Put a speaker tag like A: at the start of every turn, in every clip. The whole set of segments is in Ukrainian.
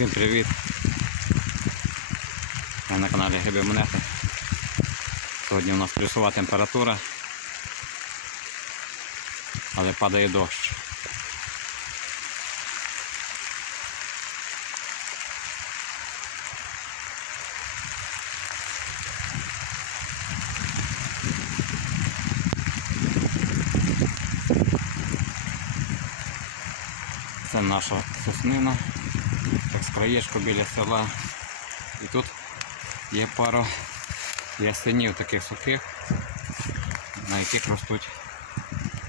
A: Всім привіт! Я на каналі Гриби Монети. Сьогодні у нас плюсова температура, але падає дощ. Це наша соснина, так з краєчку біля села. І тут є пара ясенів таких сухих, на яких ростуть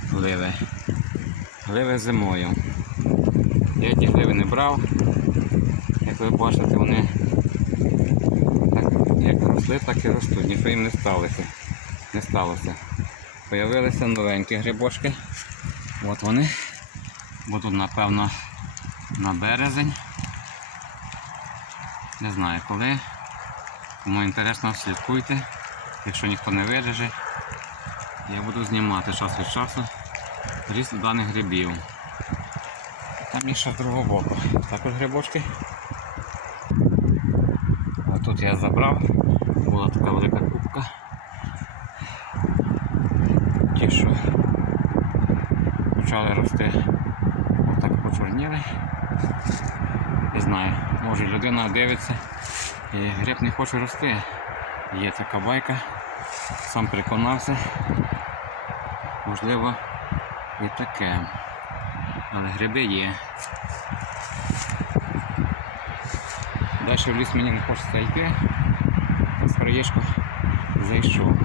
A: гливи. Гливи зимою. Я ті гливи не брав. Як ви бачите, вони так, як росли, так і ростуть. Нічого їм не сталося. Не сталося. Появилися новенькі грибочки. От вони. Будуть, напевно, на березень. Не знаю коли. Кому інтересно, слідкуйте. Якщо ніхто не виріже, я буду знімати час від часу ріст даних грибів. Там ще з другого боку. Також грибочки. Ось тут я забрав. Була така велика кубка. Ті, що почали рости, отак почорніли. Не знаю, може людина дивиться і гриб не хоче рости. Є така байка, сам переконався. Можливо і таке. Але гриби є. Далі в ліс мені не хочеться йти. З краєчку зайшов.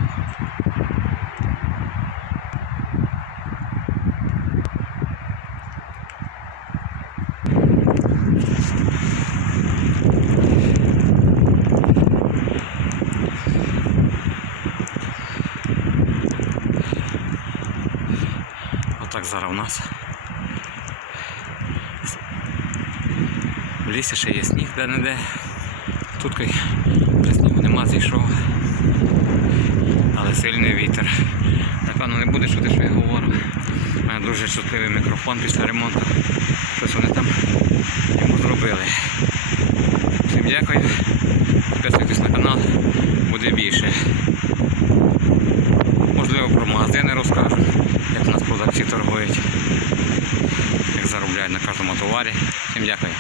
A: Отак зараз у нас. В лісі ще є сніг де-не-де. Тут вже снігу нема, зійшов. Але сильний вітер. Напевно не буде чути, що я говорю. У мене дуже чутливий мікрофон після ремонту. Щось вони там йому зробили. Всім дякую. Підписуйтесь на канал, буде більше. як заробляють на кожному товарі. Всім дякую.